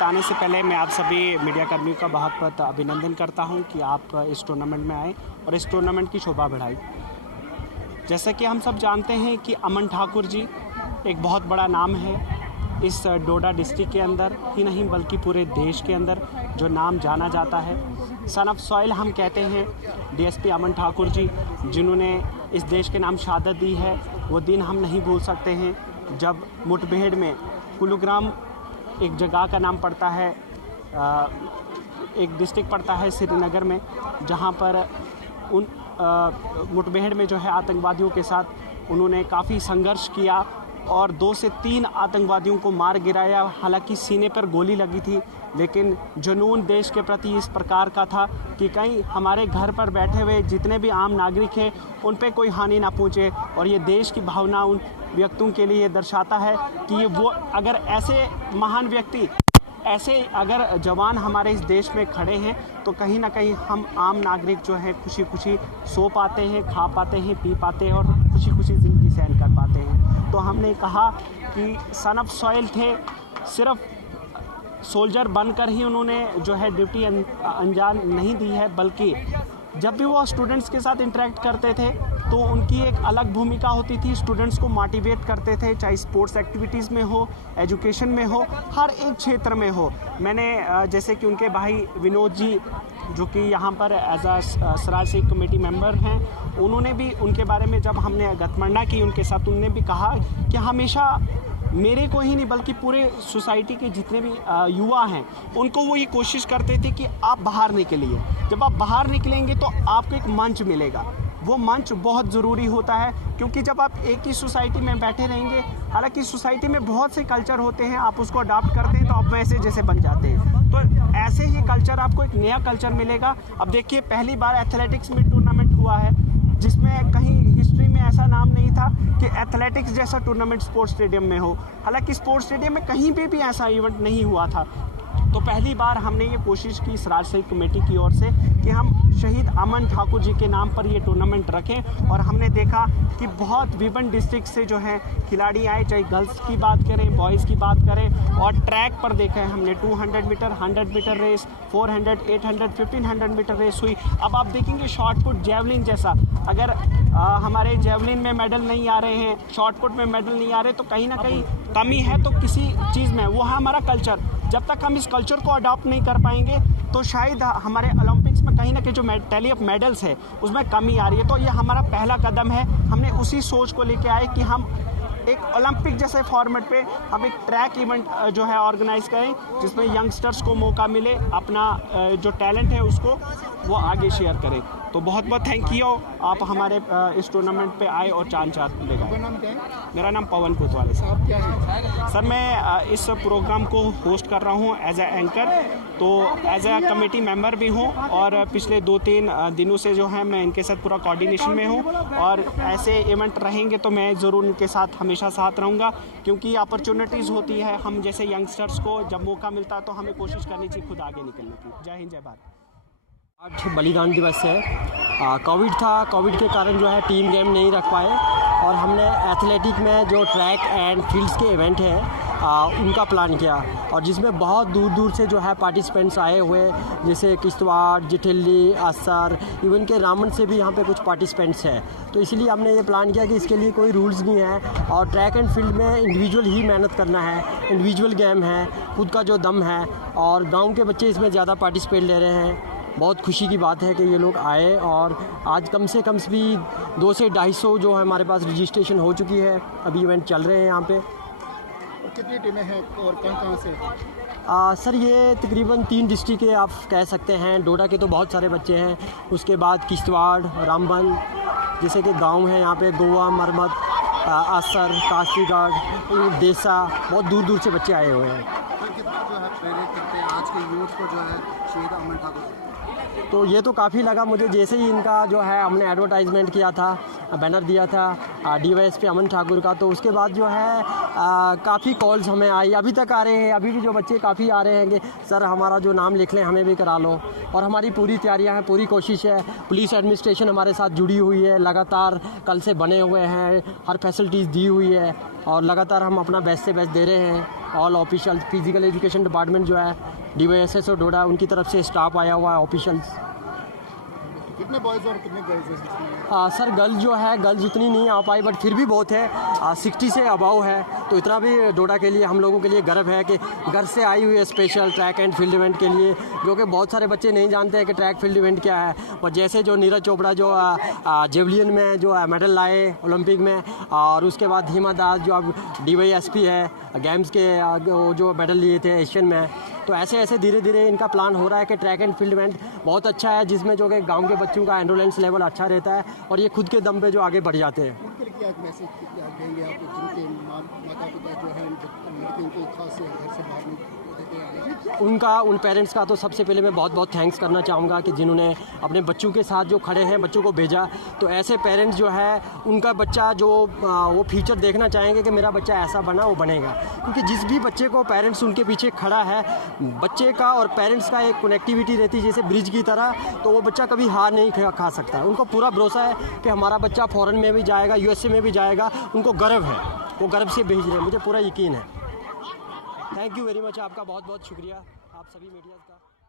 बताने से पहले मैं आप सभी मीडिया कर्मियों का बहुत बहुत अभिनंदन करता हूं कि आप इस टूर्नामेंट में आए और इस टूर्नामेंट की शोभा बढ़ाई। जैसा कि हम सब जानते हैं कि अमन ठाकुर जी एक बहुत बड़ा नाम है इस डोडा डिस्ट्रिक्ट के अंदर ही नहीं बल्कि पूरे देश के अंदर जो नाम जाना जाता है। सन ऑफ सॉइल हम कहते हैं डीएसपी अमन ठाकुर जी, जिन्होंने इस देश के नाम शहादत दी है। वो दिन हम नहीं भूल सकते हैं जब मुठभेड़ में कुलूग्राम एक जगह का नाम पड़ता है, एक डिस्ट्रिक्ट पड़ता है श्रीनगर में, जहां पर उन मुठभेड़ में जो है आतंकवादियों के साथ उन्होंने काफ़ी संघर्ष किया और 2 से 3 आतंकवादियों को मार गिराया। हालांकि सीने पर गोली लगी थी, लेकिन जुनून देश के प्रति इस प्रकार का था कि कहीं हमारे घर पर बैठे हुए जितने भी आम नागरिक हैं उन पे कोई हानि ना पहुंचे। और ये देश की भावना उन व्यक्तियों के लिए दर्शाता है कि ये वो अगर ऐसे महान व्यक्ति, ऐसे अगर जवान हमारे इस देश में खड़े हैं तो कहीं ना कहीं हम आम नागरिक जो है खुशी खुशी सो पाते हैं, खा पाते हैं, पी पाते हैं और खुशी खुशी ज़िंदगी सहन कर पाते हैं। तो हमने कहा कि सन ऑफ सॉइल थे, सिर्फ सोल्जर बनकर ही उन्होंने जो है ड्यूटी अंजाम नहीं दी है, बल्कि जब भी वो स्टूडेंट्स के साथ इंटरेक्ट करते थे तो उनकी एक अलग भूमिका होती थी। स्टूडेंट्स को मोटिवेट करते थे, चाहे स्पोर्ट्स एक्टिविटीज़ में हो, एजुकेशन में हो, हर एक क्षेत्र में हो। मैंने जैसे कि उनके भाई विनोद जी जो कि यहाँ पर एज आ सराज सिख कमेटी मेंबर हैं, उन्होंने भी उनके बारे में जब हमने गतमंडा की उनके साथ, उन्होंने भी कहा कि हमेशा मेरे को ही नहीं बल्कि पूरे सोसाइटी के जितने भी युवा हैं उनको वो ये कोशिश करते थे कि आप बाहर निकलिए। जब आप बाहर निकलेंगे तो आपको एक मंच मिलेगा। वो मंच बहुत ज़रूरी होता है, क्योंकि जब आप एक ही सोसाइटी में बैठे रहेंगे, हालांकि सोसाइटी में बहुत से कल्चर होते हैं, आप उसको अडॉप्ट करते हैं तो आप वैसे जैसे बन जाते हैं। तो ऐसे ही कल्चर, आपको एक नया कल्चर मिलेगा। अब देखिए, पहली बार एथलेटिक्स में टूर्नामेंट हुआ है जिसमें कहीं हिस्ट्री में ऐसा नाम नहीं था कि एथलेटिक्स जैसा टूर्नामेंट स्पोर्ट्स स्टेडियम में हो। हालांकि स्पोर्ट्स स्टेडियम में कहीं पे भी ऐसा इवेंट नहीं हुआ था। तो पहली बार हमने ये कोशिश की सराज सिख कमेटी की ओर से कि हम शहीद अमन ठाकुर जी के नाम पर ये टूर्नामेंट रखें। और हमने देखा कि बहुत विभिन्न डिस्ट्रिक्ट से जो है खिलाड़ी आए, चाहे गर्ल्स की बात करें, बॉयज़ की बात करें। और ट्रैक पर देखा है हमने 200 metre, 100 metre race, 400, 800, 1500 metre race हुई। अब आप देखेंगे शॉर्ट पुट, जेवलिन जैसा, अगर हमारे जेवलिन में मेडल नहीं आ रहे हैं, शॉर्ट पुट में मेडल नहीं आ रहे, तो कहीं ना कहीं कमी है तो किसी चीज़ में। वो है हमारा कल्चर। जब तक हम इस कल्चर को अडॉप्ट नहीं कर पाएंगे तो शायद हमारे ओलंपिक्स में कहीं ना कहीं जो टैली ऑफ मेडल्स है उसमें कमी आ रही है। तो ये हमारा पहला कदम है। हमने उसी सोच को लेके आए कि हम एक ओलंपिक जैसे फॉर्मेट पे हम एक ट्रैक इवेंट जो है ऑर्गेनाइज करें, जिसमें यंगस्टर्स को मौका मिले अपना जो टैलेंट है उसको वो आगे शेयर करें। तो बहुत बहुत थैंक यू, आप हमारे इस टूर्नामेंट पे आए और चांद ले गए। नाम क्या है? मेरा नाम पवन कोतवाल है। आप क्या है? सर, मैं इस प्रोग्राम को होस्ट कर रहा हूँ एज ए एंकर, तो एज ए कमेटी मेंबर भी हूँ और पिछले 2-3 दिनों से जो है मैं इनके साथ पूरा कोऑर्डिनेशन में हूँ। और ऐसे इवेंट रहेंगे तो मैं ज़रूर इनके साथ हमेशा साथ रहूँगा, क्योंकि अपॉर्चुनिटीज़ होती है। हम जैसे यंगस्टर्स को जब मौका मिलता है तो हमें कोशिश करनी चाहिए खुद आगे निकलने की। जय हिंद, जय भारत। आज बलिदान दिवस है। कोविड था, कोविड के कारण जो है टीम गेम नहीं रख पाए और हमने एथलेटिक में जो ट्रैक एंड फील्ड्स के इवेंट हैं उनका प्लान किया, और जिसमें बहुत दूर दूर से जो है पार्टिसिपेंट्स आए हुए, जैसे किश्तवाड़, जिठिल्ली, आसर, इवन के रामन से भी यहाँ पे कुछ पार्टिसिपेंट्स हैं। तो इसीलिए हमने ये प्लान किया कि इसके लिए कोई रूल्स नहीं है और ट्रैक एंड फील्ड में इंडिविजुअल ही मेहनत करना है, इंडिविजुअल गेम है, खुद का जो दम है। और गाँव के बच्चे इसमें ज़्यादा पार्टिसिपेट ले रहे हैं। बहुत खुशी की बात है कि ये लोग आए और आज कम से कम भी 200 से 250 जो है हमारे पास रजिस्ट्रेशन हो चुकी है। अभी इवेंट चल रहे हैं यहाँ पे। और कितनी टीमें हैं और कहाँ से? सर, ये तकरीबन 3 डिस्ट्रिक्ट के आप कह सकते हैं। डोडा के तो बहुत सारे बच्चे हैं, उसके बाद किश्तवाड़, रामबन जैसे कि गांव हैं यहाँ पे, गोवा, मरमत, आसर, काशीगढ़, देसा, बहुत दूर दूर से बच्चे आए हुए हैं। कितना जो है प्रेरित करते हैं आज के यूथ को जो है शहीद अमन ठाकुर? तो ये तो काफ़ी लगा मुझे, जैसे ही इनका जो है हमने एडवर्टाइजमेंट किया था, बैनर दिया था डीवाईएसपी अमन ठाकुर का, तो उसके बाद जो है काफ़ी कॉल्स हमें आई, अभी तक आ रहे हैं। अभी भी जो बच्चे काफ़ी आ रहे हैं कि सर हमारा जो नाम लिख लें, हमें भी करा लो। और हमारी पूरी तैयारियां हैं, पूरी कोशिश है। पुलिस एडमिनिस्ट्रेशन हमारे साथ जुड़ी हुई है, लगातार कल से बने हुए हैं, हर फैसिलिटीज़ दी हुई है। और लगातार हम अपना बेस्ट से बेस्ट दे रहे हैं। All official physical education department जो है DYSS और डोडा उनकी तरफ से स्टाफ आया हुआ है ऑफिशियल्स। कितने बॉयज़ और कितने गर्ल्स हैं इसमें? सर गर्ल जो है गर्ल्स उतनी नहीं आ पाई बट फिर भी बहुत है 60 से अबाव है, तो इतना भी डोडा के लिए हम लोगों के लिए गर्व है कि घर से आई हुई है special track and field event के लिए, जो कि बहुत सारे बच्चे नहीं जानते हैं कि ट्रैक फील्ड इवेंट क्या है। और जैसे जो नीरज चोपड़ा जो जेवलियन में जो मेडल लाए ओलंपिक में, और उसके बाद हिमा दास जो अब DYSP है गेम्स के जो मेडल लिए थे एशियन में, तो ऐसे ऐसे धीरे धीरे इनका प्लान हो रहा है कि ट्रैक एंड फील्ड इवेंट बहुत अच्छा है जिसमें जो कि गांव के बच्चों का एंडोरेंस लेवल अच्छा रहता है और ये खुद के दम पे जो आगे बढ़ जाते हैं। उनके लिए क्या एक मैसेज देंगे आप जिनके माता पिता जो है लड़कियों को खास से घर से बाहर नहीं देते आने? उन पेरेंट्स का तो सबसे पहले मैं बहुत बहुत थैंक्स करना चाहूँगा कि जिन्होंने अपने बच्चों के साथ जो खड़े हैं, बच्चों को भेजा। तो ऐसे पेरेंट्स जो है उनका बच्चा जो वो फ्यूचर देखना चाहेंगे कि मेरा बच्चा ऐसा बना वो बनेगा, क्योंकि जिस भी बच्चे को पेरेंट्स उनके पीछे खड़ा है, बच्चे का और पेरेंट्स का एक कनेक्टिविटी रहती है जैसे ब्रिज की तरह, तो वो बच्चा कभी हार नहीं खा सकता। उनको पूरा भरोसा है कि हमारा बच्चा फॉरेन में भी जाएगा, USA में भी जाएगा, उनको गर्व है, वो गर्व से भेज रहे हैं, मुझे पूरा यकीन है। थैंक यू वेरी मच, आपका बहुत बहुत शुक्रिया आप सभी मीडिया का।